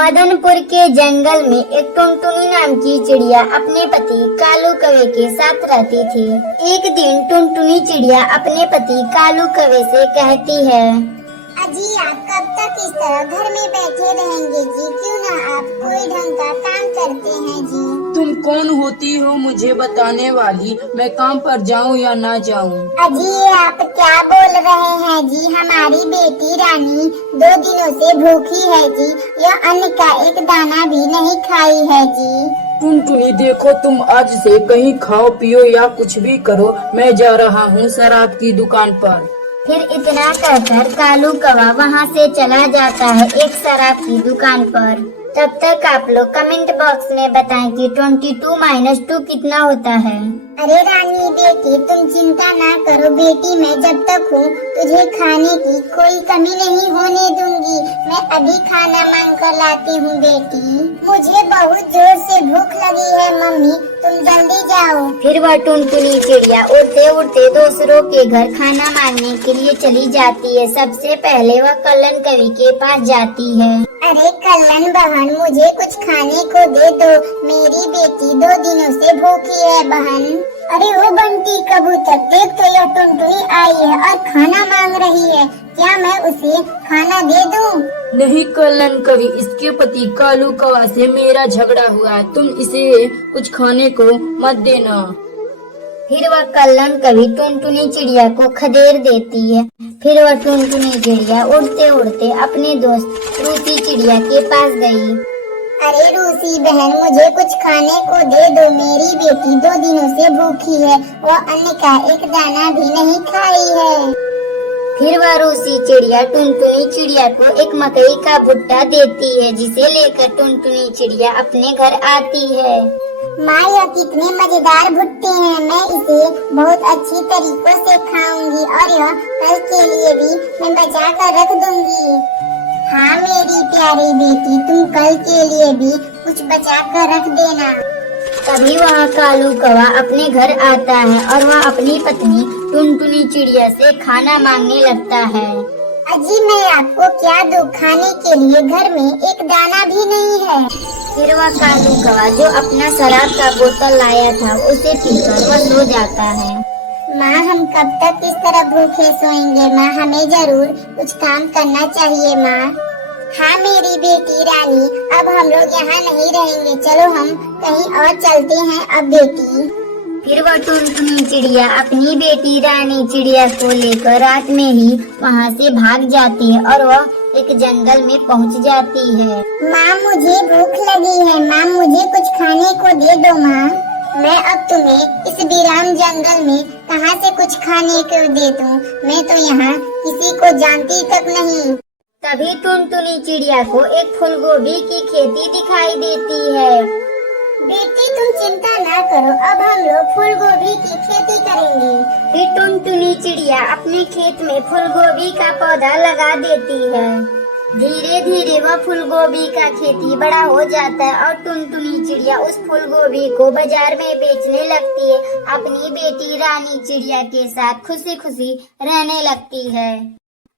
मदनपुर के जंगल में एक टुनटुनी नाम की चिड़िया अपने पति कालू कौवे के साथ रहती थी। एक दिन टुनटुनी चिड़िया अपने पति कालू कौवे से कहती है, अजी आप कब तक इस तरह घर में बैठे रहेंगे जी? क्यों ना आप कोई ढंग का काम करते हैं जी? तुम कौन होती हो मुझे बताने वाली? मैं काम पर जाऊं या ना जाऊं? अजी ये आप क्या बोल रहे हैं जी? हमारी बेटी रानी 2 दिनों से भूखी है जी। यह अन्न का एक दाना भी नहीं खाई है जी। टुनटुनी देखो, तुम आज से कहीं खाओ पियो या कुछ भी करो, मैं जा रहा हूँ शराब की दुकान पर। फिर इतना कहकर कालू कौवा वहाँ से चला जाता है एक शराब की दुकान पर। तब तक आप लोग कमेंट बॉक्स में बताएं कि 22 - 2 कितना होता है। अरे रानी बेटी तुम चिंता ना करो बेटी, मैं जब तक हूँ तुझे खाने की कोई कमी नहीं होने दूंगी। मैं अभी खाना मांग कर लाती हूँ बेटी। मुझे बहुत जोर से भूख लगी है मम्मी, तुम जल्दी जाओ। फिर वह टुनटुनी चिड़िया उड़ते उड़ते दूसरों के घर खाना मांगने के लिए चली जाती है। सबसे पहले वह कल्लन कवि के पास जाती है। अरे कल्लन बहन मुझे कुछ खाने को दे दो, मेरी बेटी 2 दिनों से भूखी है बहन। अरे वो बंटी कबूतर देख तो यह टुनटुनी आई है और खाना मांग रही है, क्या मैं उसे खाना दे दूं? नहीं कल्लन कवि, इसके पति कालू कौवा से मेरा झगड़ा हुआ है, तुम इसे कुछ खाने को मत देना। फिर वह कल्लन कवि टुनटुनी चिड़िया को खदेड़ देती है। फिर वह टुनटुनी चिड़िया उड़ते उड़ते अपने दोस्त रूसी चिड़िया के पास गई। अरे रूसी बहन मुझे कुछ खाने को दे दो, मेरी बेटी 2 दिनों से भूखी है, वो अन्न का एक दाना भी नहीं खाई है। फिर वह रूसी चिड़िया टुनटुनी चिड़िया को एक मकई का भुट्टा देती है, जिसे लेकर टुनटुनी चिड़िया अपने घर आती है। माँ यह कितने मजेदार भुट्टे हैं, मैं इसे बहुत अच्छी तरीकों से खाऊंगी और यह कल के लिए भी मैं बचा कर रख दूंगी। हाँ मेरी प्यारी बेटी, तुम कल के लिए भी कुछ बचा कर रख देना। तभी वह कालू कौवा अपने घर आता है और वह अपनी पत्नी टुनटुनी चिड़िया से खाना मांगने लगता है। अजी मैं आपको क्या दूं? खाने के लिए घर में एक दाना भी नहीं है। फिर वह कालू कौवा जो अपना शराब का बोतल लाया था उसे पीकर वह सो जाता है। माँ हम कब तक इस तरह भूखे सोएंगे माँ? हमें जरूर कुछ काम करना चाहिए माँ। हाँ मेरी बेटी रानी, अब हम लोग यहाँ नहीं रहेंगे, चलो हम कहीं और चलते हैं अब बेटी। फिर वह टुनटुनी चिड़िया अपनी बेटी रानी चिड़िया को लेकर रात में ही वहाँ से भाग जाती है और वह एक जंगल में पहुँच जाती है। माँ मुझे भूख लगी है, माँ मुझे कुछ खाने को दे दो माँ। मैं अब तुम्हें इस वीरान जंगल में कहाँ से कुछ खाने को दे दूँ? मैं तो यहाँ किसी को जानती तक नहीं। तभी टुनटुनी चिड़िया को एक फूलगोभी की खेती दिखाई देती है। बेटी तुम चिंता ना करो, अब हम लोग फूलगोभी की खेती करेंगे। फिर टुनटुनी चिड़िया अपने खेत में फूलगोभी का पौधा लगा देती है। धीरे धीरे वह फूलगोभी का खेती बड़ा हो जाता है और टुनटुनी चिड़िया उस फूलगोभी को बाजार में बेचने लगती है। अपनी बेटी रानी चिड़िया के साथ खुशी खुशी रहने लगती है।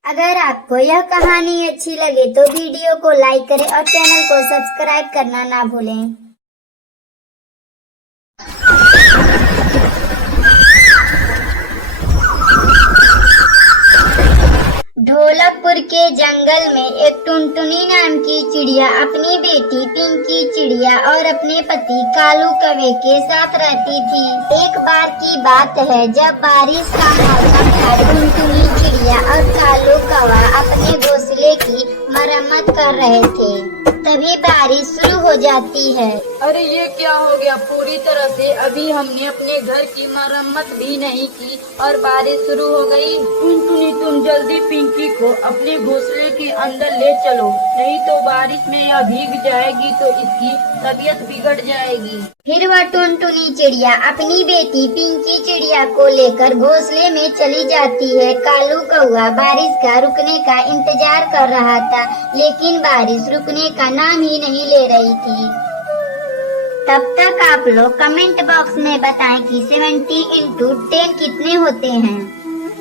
अगर आपको यह कहानी अच्छी लगे तो वीडियो को लाइक करें और चैनल को सब्सक्राइब करना ना भूलें। ढोलकपुर के जंगल में एक टुनटुनी नाम की चिड़िया अपनी बेटी पिंकी चिड़िया और अपने पति कालू कौवे के साथ रहती थी। एक बार की बात है जब बारिश का मौसम था। टुनटुनी चिड़िया और कालू कौवा अपने घोंसले की मरम्मत कर रहे थे, तभी बारिश शुरू हो जाती है। अरे ये क्या हो गया? पूरी तरह से अभी हमने अपने घर की मरम्मत भी नहीं की और बारिश शुरू हो गई। टुनटुनी तुम जल्दी पिंकी को अपने घोंसले के अंदर ले चलो, नहीं तो बारिश में यह भीग जाएगी तो इसकी तबीयत बिगड़ जाएगी। फिर वह टुनटुनी चिड़िया अपनी बेटी पिंकी चिड़िया को लेकर घोंसले में चली जाती है। कालू कौवा बारिश का रुकने का इंतजार कर रहा था, लेकिन बारिश रुकने का नाम ही नहीं ले रही थी। तब तक आप लोग कमेंट बॉक्स में बताएं कि 70 × 10 कितने होते हैं।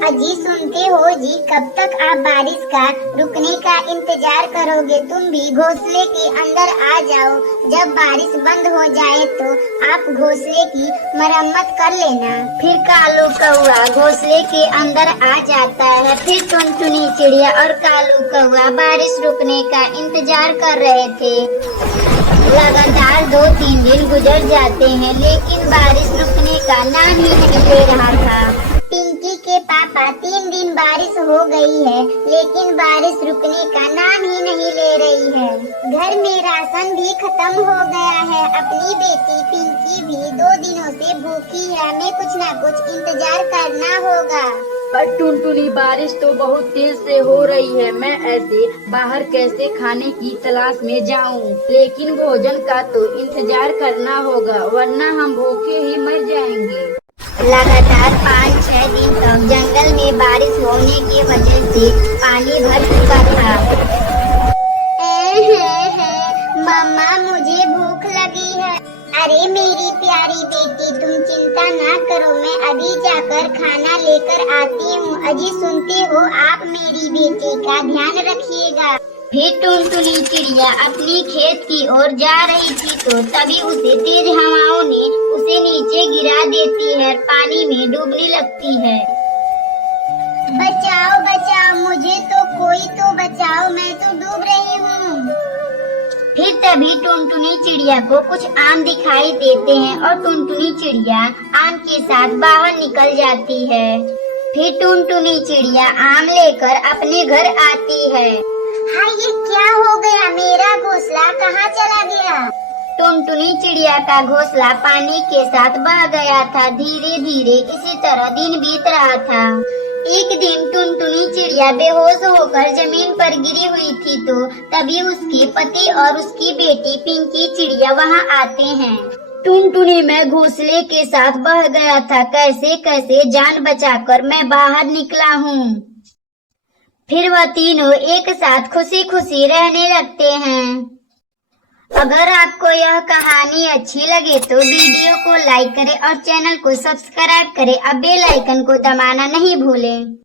अजी सुनते हो जी, कब तक आप बारिश का रुकने का इंतजार करोगे? तुम भी घोंसले के अंदर आ जाओ। जब बारिश बंद हो जाए तो आप घोंसले की मरम्मत कर लेना। फिर कालू कौआ घोंसले के अंदर आ जाता है। फिर टुनटुनी चिड़िया और कालू कौआ बारिश रुकने का इंतजार कर रहे थे। लगातार 2-3 दिन गुजर जाते हैं, लेकिन बारिश रुकने का नाम ही नहीं ले रहा था। पिंकी के पापा 3 दिन बारिश हो गई है, लेकिन बारिश रुकने का नाम ही नहीं ले रही है। घर में राशन भी खत्म हो गया है। अपनी बेटी पिंकी भी 2 दिनों से भूखी है। हमें कुछ न कुछ इंतजार करना होगा। पर टुनटुनी, बारिश तो बहुत तेज से हो रही है। मैं ऐसे बाहर कैसे खाने की तलाश में जाऊं? लेकिन भोजन का तो इंतजार करना होगा, वरना हम भूखे ही मर जाएंगे। लगातार 5-6 दिन तक जंगल में बारिश होने की वजह से पानी भर चुका था। मम्मा, मुझे भूख लगी है। अरे मेरी प्यारी बेटी, तुम चिंता ना करो, मैं अभी जाकर खाना लेकर आती हूँ। अजी सुनते हो, आप मेरी बेटी का ध्यान रखिएगा। फिर टुनटुनी चिड़िया अपनी खेत की ओर जा रही थी तो तभी उसे तेज हवाओं ने उसे नीचे गिरा देती है, पानी में डूबने लगती है। बचाओ बचाओ, मुझे तो कोई तो बचाओ, मैं तो डूब रही हूँ। फिर तभी टुनटुनी चिड़िया को कुछ आम दिखाई देते हैं और टुनटुनी चिड़िया आम के साथ बाहर निकल जाती है। फिर टुनटुनी चिड़िया आम लेकर अपने घर आती है। हाय, ये क्या हो गया? मेरा घोंसला कहाँ चला गया? टुनटुनी चिड़िया का घोंसला पानी के साथ बह गया था। धीरे धीरे इसी तरह दिन बीत रहा था। एक दिन टुनटुनी चिड़िया बेहोश होकर जमीन पर गिरी हुई थी तो तभी उसके पति और उसकी बेटी पिंकी चिड़िया वहां आते हैं। टुनटुनी, मैं घोंसले के साथ बह गया था, कैसे कैसे जान बचाकर मैं बाहर निकला हूँ। फिर वह तीनों एक साथ खुशी खुशी रहने लगते हैं। अगर आपको यह कहानी अच्छी लगे तो वीडियो को लाइक करें और चैनल को सब्सक्राइब करें। अब बेल आइकन को दबाना नहीं भूलें।